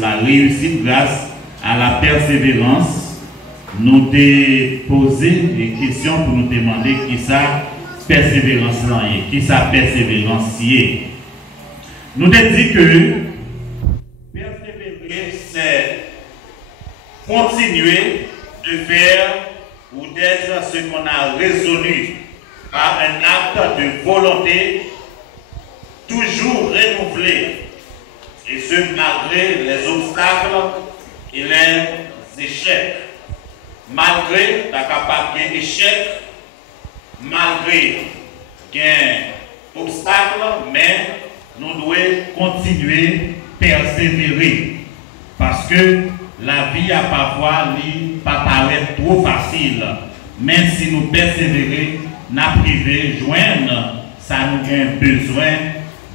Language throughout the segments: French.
la réussite grâce à la persévérance. Nous avons posé des questions pour nous demander qui ça persévérance est, qui ça persévérance est. Nous avons dit que persévérer, c'est continuer de faire ou d'être ce qu'on a résolu par un acte de volonté toujours renouvelé, et ce malgré les obstacles et les échecs. Malgré la capacité d'échec, malgré un obstacle, mais nous devons continuer à persévérer. Parce que la vie à parfois pas paraître trop facile. Même si nous persévérons, nous privé joindre, ça nous a besoin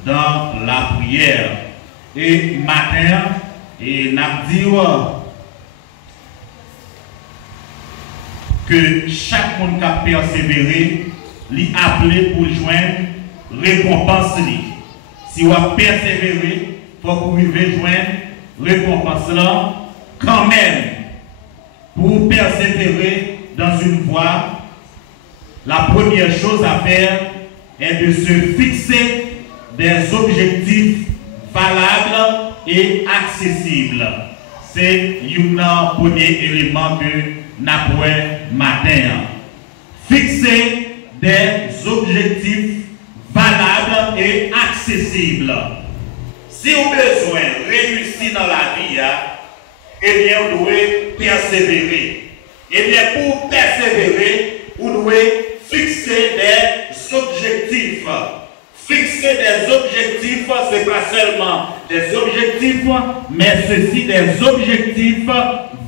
dans la prière. Et matin, et nous disons que chaque monde qui a persévéré, lui appelé pour joindre récompense. Si vous avez persévéré, il faut que vous joindre récompense là, quand même. Pour persévérer dans une voie, la première chose à faire est de se fixer des objectifs valables et accessibles. C'est un premier élément que nous avons matin. Fixer des objectifs valables et accessibles. Si vous avez besoin de réussir dans la vie, eh bien, vous devez persévérer. Eh bien, pour persévérer, vous devez fixer des objectifs. Fixer des objectifs, ce n'est pas seulement des objectifs, mais ceci des objectifs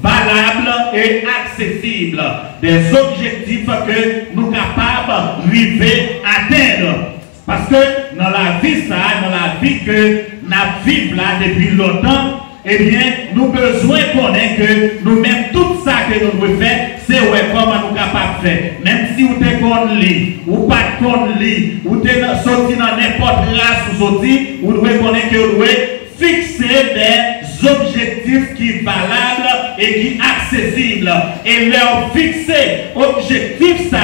valables et accessibles. Des objectifs que nous sommes capables d'arriver à atteindre. Parce que dans la vie, dans la vie que nous vivons là depuis longtemps, eh bien, nous avons besoin de connaître que nous-mêmes, tout ça que nous devons faire, c'est comment nous sommes capables de faire. Même si vous êtes contre lui, ou pas contre lui, ou êtes sorti dans n'importe quelle race ou sorti, vous devez connaître que vous devez fixer des objectifs qui sont valables et qui sont accessibles. Et leur fixer objectifs, ça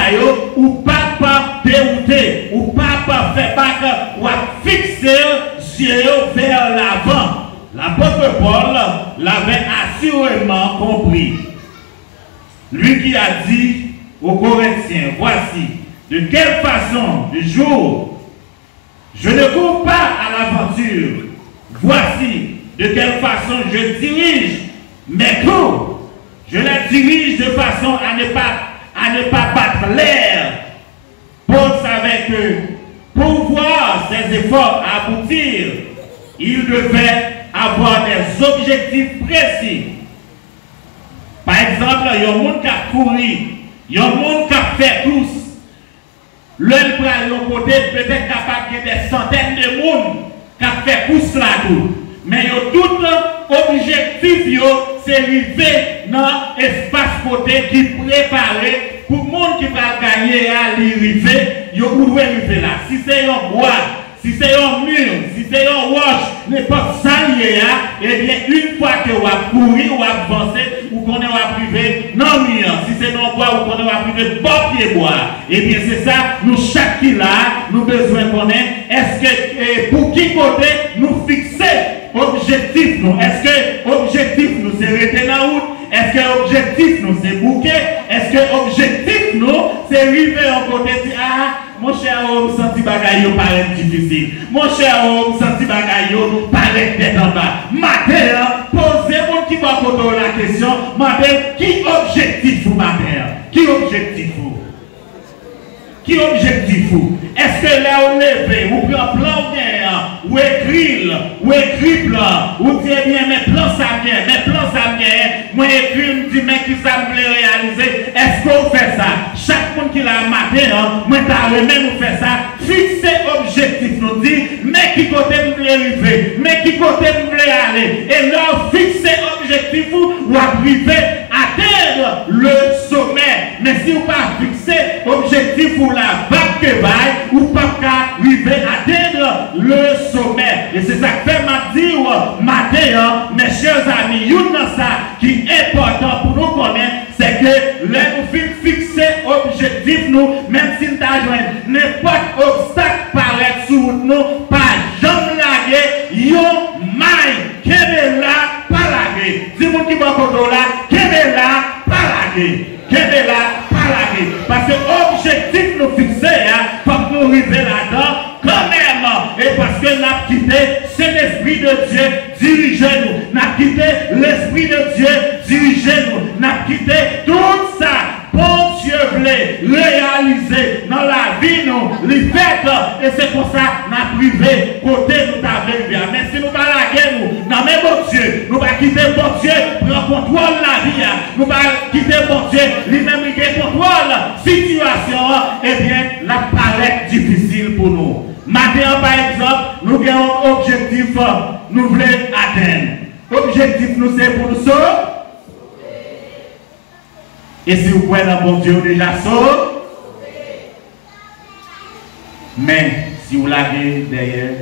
ou pas dérouter, ou pas faire pas, ou fixer yeux vers l'avant. L'apôtre Paul l'avait assurément compris. Lui qui a dit aux Corinthiens, voici, de quelle façon, du jour, je ne cours pas à l'aventure. Voici, de quelle façon je dirige mes cours. Je les dirige de façon à ne pas battre l'air. Paul savait que pour voir ses efforts aboutir, il devait avoir des objectifs précis. Par exemple, il y a un monde qui a couru, il y a un monde qui a fait tous. L'un de l'autre côté peut-être capable de des centaines de monde qui a fait tous là tout. Mais il y a tout objectif, c'est arriver dans l'espace côté qui est préparé pour le monde qui va gagner à l'arrivée, il doit arriver là. Si c'est un bois, si c'est un mur, si c'est un roche, n'importe ça, eh bien, une fois que vous avez couru ou avancé, vous connaissez à priver, non, mur. Si c'est un bois, vous connaissez à priver, papier bois. Eh bien, c'est ça, nous, chaque qui là, nous besoin de connaître, est-ce que, pour qui côté, nous fixer objectif, nous? Est-ce que objectif, nous, c'est rester dans la route? Est-ce que objectif, nous, c'est bouquet? Est-ce que objectif, nous, c'est arriver en côté, ah, mon cher homme, senti bagaille paraît difficile. Mon cher homme, senti bagaille paraît tête en bas. Matin, posez-moi qui va poser la question. Matin, qui objectif vous, matin? Qui objectif vous? Qui objectif vous? Est-ce que là, on lève, ou prend plan bien, ou écrit plan, ou dit bien, mes plans ça bien, moi écrit, me dit, mais qui ça me réaliser? Est-ce qu'on fait ça? Chaque monde qui l'a matin, moi t'as même ou fait ça, fixer objectif, nous dit, mais qui côté me arriver, mais qui côté me aller, et là, fixer objectif, ou arriver à atteindre le sommet. Mais si vous pas fixer objectif pour la vague que vaille, ou pas qu'à arriver à atteindre le sommet. Et c'est ça que fait ma dire matin, mes chers amis, une de ça qui est important pour nous connaître, c'est que là nous fixer objectif nous, même si nous avons n'importe obstacle paraît sur nous, pas jamais laguer, yo maille, qu'est là, pas laguer. Dis-moi qui va contre là, qu'est là, pas laguer. Qu'est là, pas laguer. Parce que objectif nous fixer, faut nous arriver là-dedans, quand même, et parce que nous avons quitté cet esprit de Dieu, dirigez-nous. Nous avons quitté l'esprit de Dieu, dirigez-nous. Nous avons quitté tout ça. Bon Dieu voulait réaliser dans la vie, nous, les fêtes, et c'est pour ça que nous privé côté nous t'avons bien. Mais si nous pas la guerre, nous, non mais bon Dieu, nous pas quitter bon Dieu, prendre contrôle la vie, nous pas quitter bon Dieu, lui-même qui contrôle la situation, eh bien, la paraît difficile pour nous. Maintenant, par exemple, nous avons un objectif, nous voulons atteindre. L'objectif, nous, c'est pour nous sauver. Et si vous croyez dans bon Dieu, déjà sauvé. Mais si vous l'avez derrière,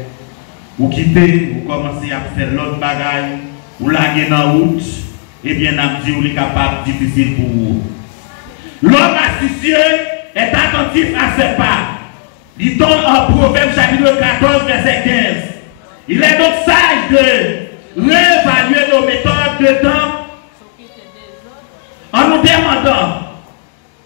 vous quittez, vous commencez à faire l'autre bagaille, vous l'avez dans la route, eh bien, vous êtes capable, difficile pour vous. L'homme astucieux est attentif à ses pas. Dit-on en Proverbe chapitre 14, verset 15. Il est donc sage de réévaluer nos méthodes de temps en nous demandant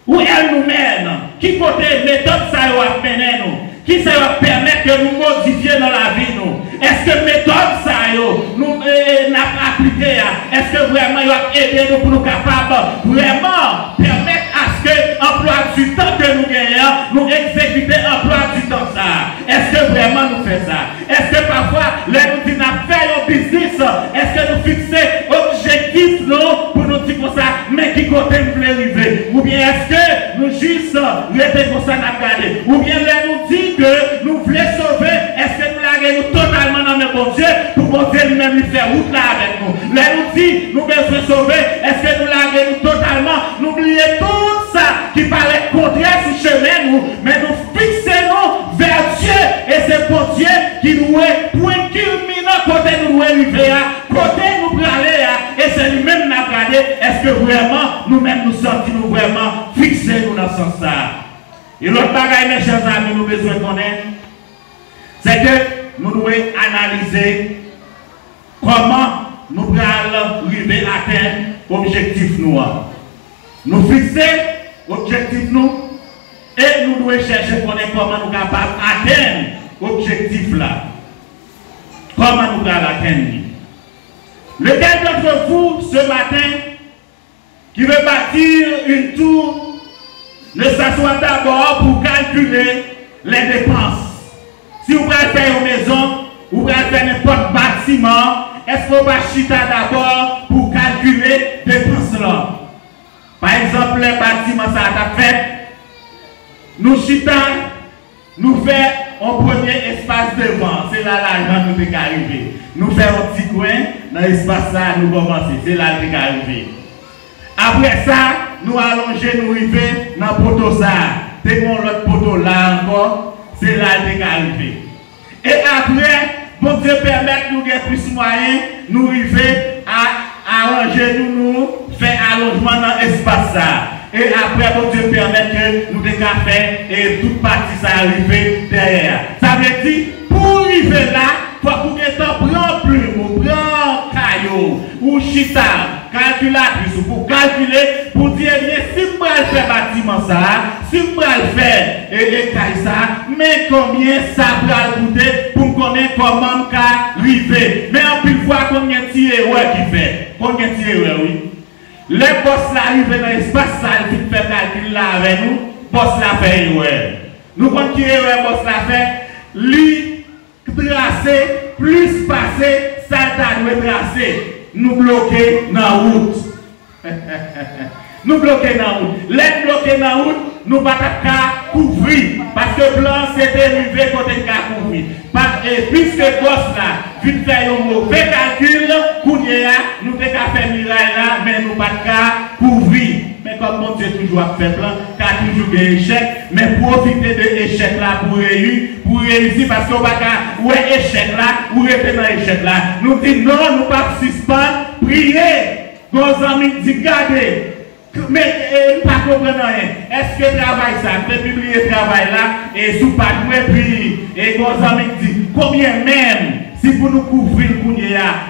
où elle nous mène, qui côté méthode ça va mener nous, qui ça va permettre que nous modifier dans la vie nous. Est-ce que méthode ça nous n'a pas appliqué? Est-ce que vraiment il va aider nous pour nous capables vraiment permettre à ce que l'emploi du temps que nous gagnons, nous exécuter l'emploi du temps ça? Est-ce que vraiment nous faisons ça? Est-ce que parfois, là nous disons faire un business, est-ce que nous fixons objectif non pour nous dire comme ça, mais qui côté nous voulons arriver? Ou bien est-ce que nous juste rester comme ça n'a gardé? Ou bien là nous dit que nous voulons sauver, est-ce que nous l'avons totalement dans le bon Dieu pour bon Dieu lui-même lui faire route là avec nous? Là nous dit nous besoin sauver, est-ce que nous l'avons totalement, nous oublions tout ça qui paraît contraire sur chemin nous, mais nous fixons vers Dieu et c'est pour Dieu qui nous est point culminant côté nous arriver côté nous pour aller et c'est lui-même qui n'a regardé, est-ce que vraiment nous-mêmes nous sentons vraiment fixés nous dans ce sens ça? Et l'autre bagaille, mes chers amis, nous besoin de connaître, c'est que nous devons analyser comment nous allons arriver à atteindre l'objectif nous. Nous fixer l'objectif nous et nous devons chercher comment nous sommes capables d'atteindre l'objectif là. Comment nous allons l'atteindre? Lequel d'entre vous ce matin qui veut bâtir une tour ne s'assoit d'abord pour calculer les dépenses. Si vous voulez faire une maison, vous voulez faire n'importe bâtiment, est-ce que vous va chita d'abord pour calculer les dépenses là? Par exemple, les bâtiments ça a fait, nous chita, nous faisons un premier espace devant, c'est là l'argent nous est arrivé. Nous faisons un petit coin, dans l'espace là, nous commençons, c'est là nous est arrivé. Après ça, nous allongeons, nous arrivons dans le poteau ça. C'est bon, l'autre poteau là encore, c'est là nous est arrivé. Et après, bon Dieu permet de nous gagner plus moyens, nous arrivons à arranger, nous faire allongement dans l'espace ça. Et après, bon Dieu permet que nous devons faire et toute partie ça arrive derrière. Ça veut dire, pour arriver là, il faut que vous preniez plume, prendre caillou, ou chita, calculatrice, pour calculer, pour dire, si vous allez faire bâtiment ça, si vous allez faire et ça, mais combien ça va coûter pour connaître comment arriver. Mais en plus, fois, combien de erreurs qui fait? Combien de erreurs, oui? Le boss là arrive dans l'espace, ça il fait calcul là avec nous, boss là fait erreur. Nous comptons qui erreur boss là fait, lui tracer, plus passer, ça doit tracer. Nous bloquer dans la route. Nous bloquer dans la route. Les bloquer dans la route, nous ne pouvons pas couvrir. Parce que le plan c'était arrivé côté de couvrir. Et puisque le boss là, vite faire un mauvais calcul, nous devons faire miraille là, mais nous ne pouvons pas couvrir. Mais comme mon Dieu toujours a fait plan, car toujours des échecs, mais profitez de l'échec là pour réussir, parce qu'on va dire, ouais, échec là, ou rester dans l'échec là. Nous disons non, nous pas suspendre, prier. Nos amis disent, gardez. Mais pas comprendre rien. Est-ce que travail ça, le publier travail là, et sous pas de puis, et nos amis disent, combien même, si vous nous couvrez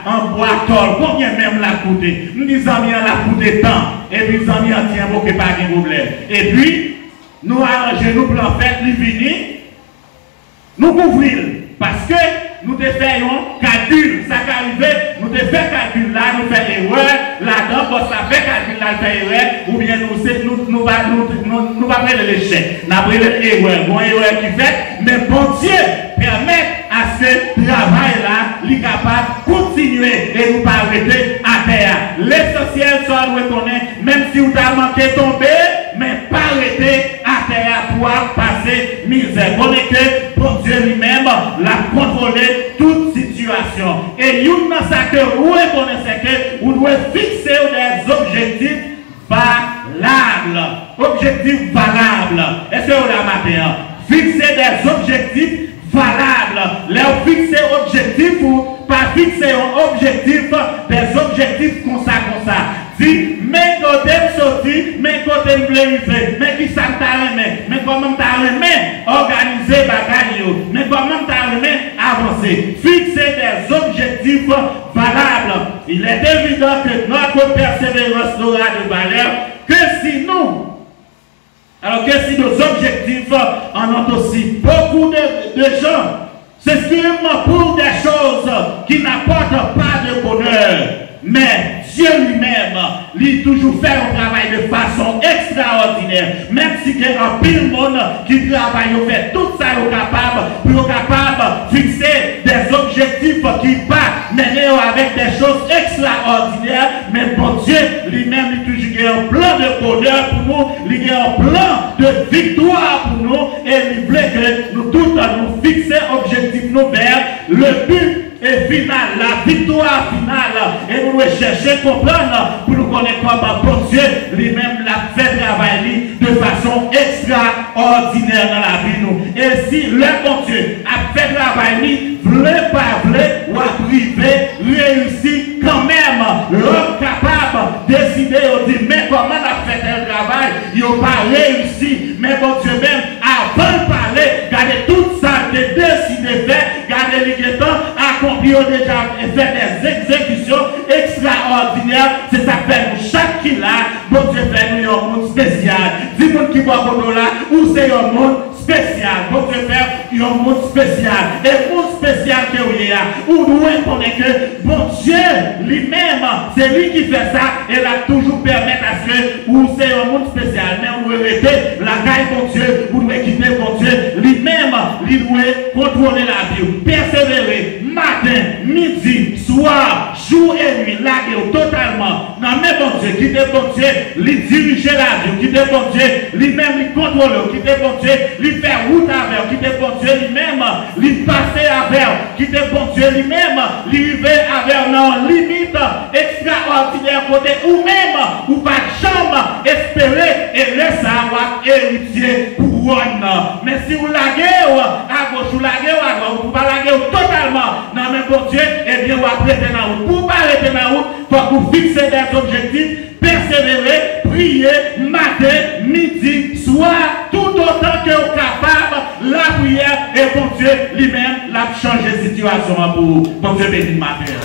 en bois tol, combien même la coûté? Nous disons, la coûté tant, et puis nous amis en tient beaucoup pas de problème. Et puis, nous arrangeons nos plans faits, nous venons, nous couvrons, parce que nous te faisons calcul, ça qui arrive, nous te faisons calcul là, nous faisons erreur, là-dedans, pour ça fait calcul là, nous faisons erreur, ou bien nous va faire l'échec, nous avons l'erreur, bon erreur qui fait, mais bon Dieu permet à ce travail-là, il est capable de continuer et nous pas arrêter à terre. L'essentiel, ça nous reconnaît, même si vous avez manqué tomber, mais pas arrêter à terre pour passer misère. Connecté, bon Dieu lui-même l'a contrôlé toute situation. Et nous, dans ça que vous reconnaissez que vous devez fixer des objectifs valables. Objectifs valables. Est-ce que vous l'avez matin? Fixer des objectifs valables. Leur fixer objectifs ou pas fixer un objectif, des objectifs comme ça. Si, mais côté sorti, mais côté glorifié, mais qui ça t'a remis, mais comment t'as remis, organiser bagaille, mais comment t'as remis, avancer. Fixer des objectifs valables. Il est évident que notre persévérance n'aura de valeur que si nous, alors que si nos objectifs en ont aussi beaucoup de gens, c'est seulement pour des choses qui n'apportent pas de bonheur. Mais Dieu lui-même, lui toujours fait un travail de façon extraordinaire. Même si il y a un pile monde qui travaille, il fait tout ça pour capable de fixer des objectifs qui partent mener avec des choses extraordinaires. Mais bon Dieu lui-même, il toujours un plan de bonheur pour nous, il a un plan de victoire pour nous, et il voulait que nous tous nous fixer objectif nous vers le but et final, la victoire finale. Et nous devons chercher à comprendre pour nous connaître comme bon Dieu lui-même l'a fait travailler de façon extraordinaire dans la vie nous. Et si le bon Dieu a fait travailler, voulait pas voulait ou a privé, réussi quand même, l'homme capable de décider, on dit, mais comment on a fait un travail, il n'a pas réussi. Mais bon Dieu même, avant de parler, regardez tout ça, de décider de faire, regardez les temps, accompli déjà et fait des exécutions extraordinaires. C'est ça que fait nous chaque qui là, bon Dieu fait nous un monde spécial. Dis-moi qui voit pour là, ou c'est un monde spécial. Bon Dieu fait un monde spécial. Et monde spécial que vous y a, où nous reconnaissons que bon Dieu lui-même, c'est lui qui fait ça, et l'a toujours permis à ce que ou c'est un monde spécial. Mais on doit rester la caille bon Dieu, vous devez quitter bon Dieu lui-même, lui doit contrôler la vie, persévérer, matin, midi, soir, jour et nuit, laguer totalement. Non, mais bon Dieu, quitter bon Dieu, lui diriger la vie, quitter bon Dieu, lui-même, lui contrôler, quitter bon Dieu, lui faire route avec, quitter bon Dieu, lui-même, lui passer avec, quitter bon Dieu, lui-même, lui arriver avec une limite extraordinaire côté, ou même, ou pas de chambre, espérer et laisser avoir héritier pour one. Mais si vous laguez à gauche, vous laguez à droite, vous ne pouvez pas laguer totalement. Non, mais bon Dieu, eh bien, vous arrêtez dans la route. Pour ne pas arrêter dans la route, il faut que vous fixez des objectifs, persévérer, prier, matin, midi, soir, tout autant que vous capable, la prière, et bon Dieu lui-même l'a changé de situation pour vous. Bon Dieu bénisse ma terre.